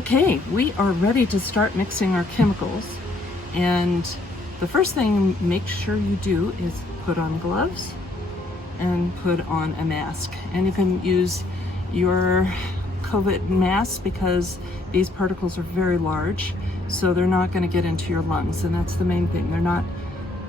Okay, we are ready to start mixing our chemicals. And the first thing make sure you do is put on gloves and put on a mask. And you can use your COVID mask because these particles are very large, so they're not going to get into your lungs. And that's the main thing. They're not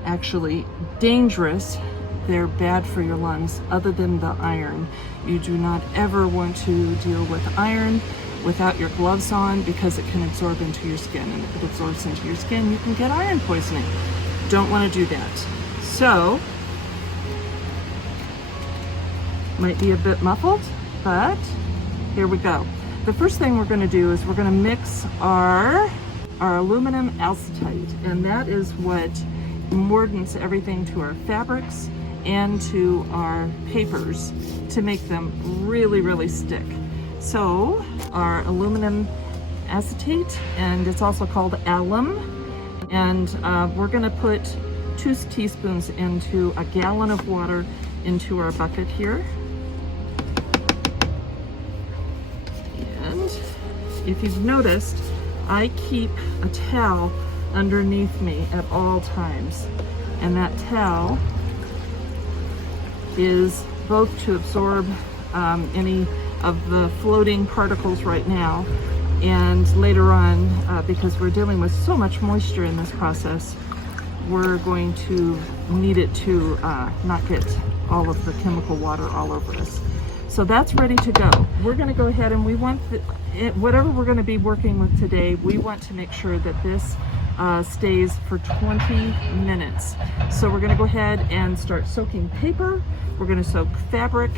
actually dangerous. They're bad for your lungs other than the iron. You do not ever want to deal with iron without your gloves on because it can absorb into your skin, and if it absorbs into your skin, you can get iron poisoning. Don't want to do that. So, might be a bit muffled, but here we go. The first thing we're going to do is we're going to mix our aluminum acetate, and that is what mordants everything to our fabrics and to our papers to make them really, really stick. So our aluminum acetate, and it's also called alum, and we're going to put 2 teaspoons into a gallon of water into our bucket here. And if you've noticed, I keep a towel underneath me at all times, and that towel is both to absorb any of the floating particles right now, and later on, because we're dealing with so much moisture in this process, we're going to need it to not get all of the chemical water all over us. So that's ready to go. We're going to go ahead and we want whatever we're going to be working with today, we want to make sure that this stays for 20 minutes. So we're going to go ahead and start soaking paper. We're going to soak fabric.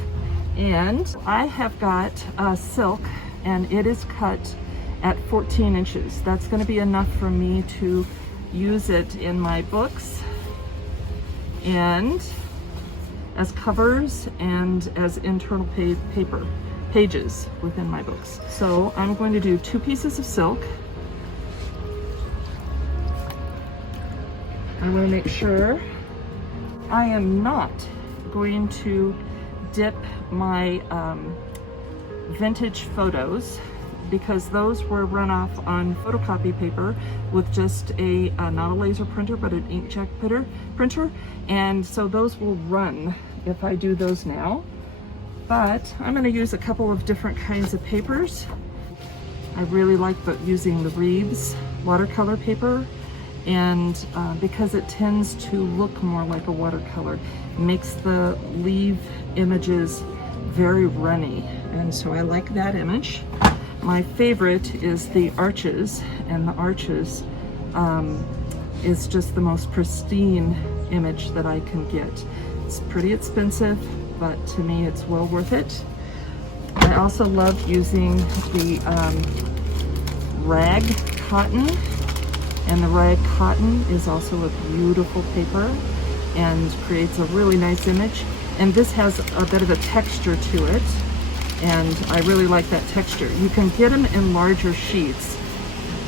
And I have got silk, and it is cut at 14 inches. That's going to be enough for me to use it in my books and as covers and as internal pages within my books. So I'm going to do 2 pieces of silk. I'm going to make sure I am not going to dip my vintage photos, because those were run off on photocopy paper with just not a laser printer but an inkjet printer, and so those will run if I do those now. But I'm going to use a couple of different kinds of papers. I really like using the Reeves watercolor paper, and because it tends to look more like a watercolor, it makes the leaf images very runny, and so I like that image. My favorite is the arches, and the arches is just the most pristine image that I can get. It's pretty expensive, but to me it's well worth it. I also love using the rag cotton, and the rag cotton is also a beautiful paper and creates a really nice image. And this has a bit of a texture to it, and I really like that texture. You can get them in larger sheets.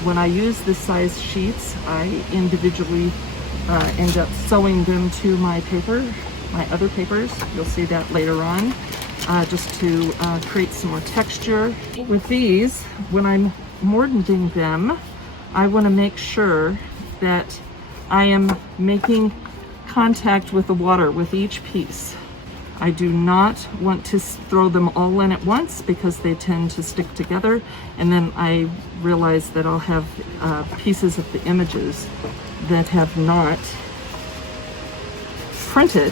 When I use this size sheets, I individually end up sewing them to my paper, my other papers. You'll see that later on, just to create some more texture. With these, when I'm mordanting them, I want to make sure that I am making contact with the water with each piece. I do not want to throw them all in at once because they tend to stick together, and then I realize that I'll have pieces of the images that have not printed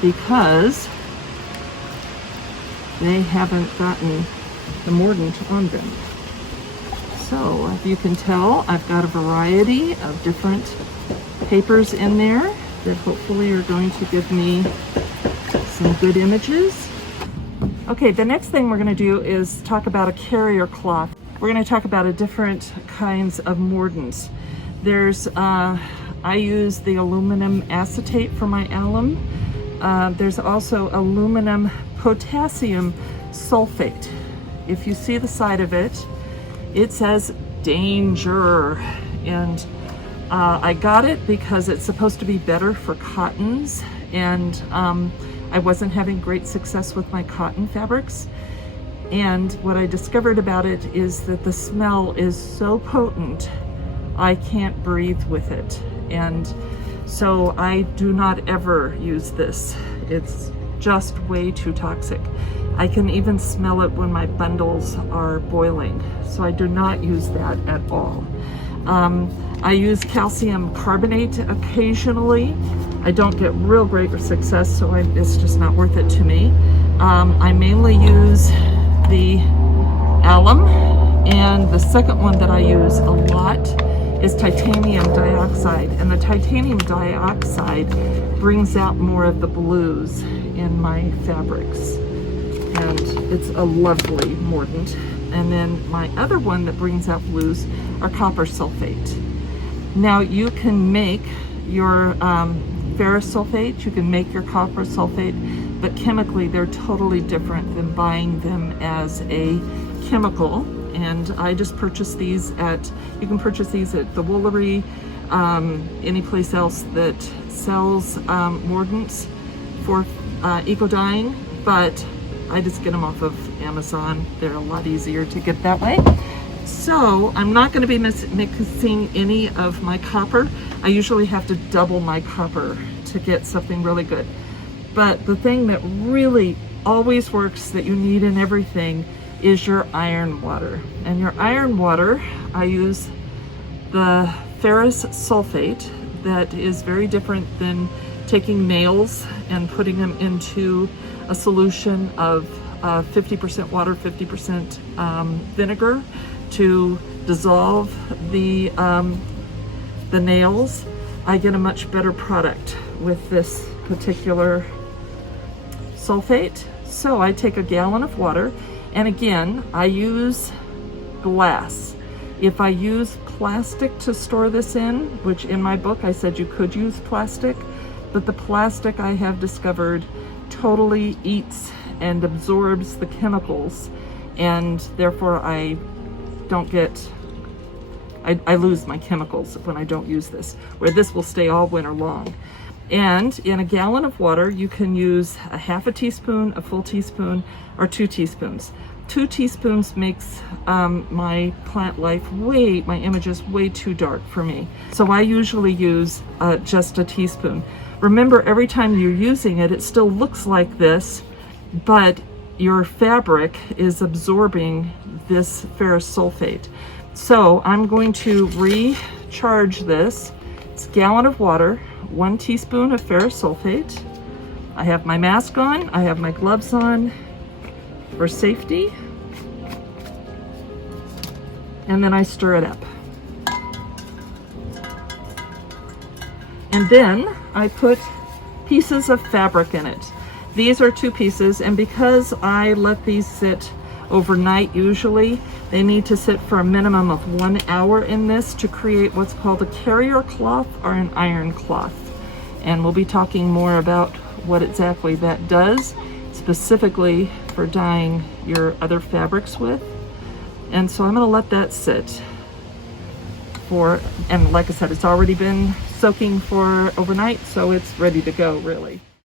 because they haven't gotten the mordant on them. So if you can tell, I've got a variety of different papers in there that hopefully are going to give me some good images. Okay, the next thing we're going to do is talk about a carrier cloth. We're going to talk about different kinds of mordants. There's, I use the aluminum acetate for my alum. There's also aluminum potassium sulfate. If you see the side of it, it says danger, and I got it because it's supposed to be better for cottons, and I wasn't having great success with my cotton fabrics. And what I discovered about it is that the smell is so potent, I can't breathe with it. And so I do not ever use this. It's just way too toxic. I can even smell it when my bundles are boiling. So I do not use that at all. I use calcium carbonate occasionally. I don't get real great success, so it's just not worth it to me. I mainly use the alum, and the second one that I use a lot is titanium dioxide, and the titanium dioxide brings out more of the blues in my fabrics, and it's a lovely mordant. And then my other one that brings out blues are copper sulfate. Now you can make your ferrous sulfate, you can make your copper sulfate, but chemically they're totally different than buying them as a chemical. And I just purchased these you can purchase these at the Woolery, any place else that sells mordants for eco-dyeing, but I just get them off of Amazon. They're a lot easier to get that way. So I'm not going to be mixing any of my copper. I usually have to double my copper to get something really good. But the thing that really always works that you need in everything is your iron water. And your iron water, I use the ferrous sulfate that is very different than taking nails and putting them into a solution of 50% water, 50% vinegar to dissolve the nails. I get a much better product with this particular sulfate. So I take a gallon of water, and again, I use glass. If I use plastic to store this in, which in my book I said you could use plastic, but the plastic I have discovered totally eats and absorbs the chemicals, and therefore I lose my chemicals when I don't use this, where this will stay all winter long. And in a gallon of water, you can use a half a teaspoon, a full teaspoon, or 2 teaspoons. 2 teaspoons makes my plant life my images way too dark for me. So I usually use just a teaspoon. Remember, every time you're using it, it still looks like this, but your fabric is absorbing this ferrous sulfate. So I'm going to recharge this. It's a gallon of water, 1 teaspoon of ferrous sulfate. I have my mask on, I have my gloves on for safety. And then I stir it up. And then I put pieces of fabric in it. These are 2 pieces, and because I let these sit overnight usually, they need to sit for a minimum of 1 hour in this to create what's called a carrier cloth or an iron cloth. And we'll be talking more about what exactly that does, specifically for dyeing your other fabrics with. And so I'm going to let that sit and like I said, it's already been soaking for overnight, so it's ready to go really.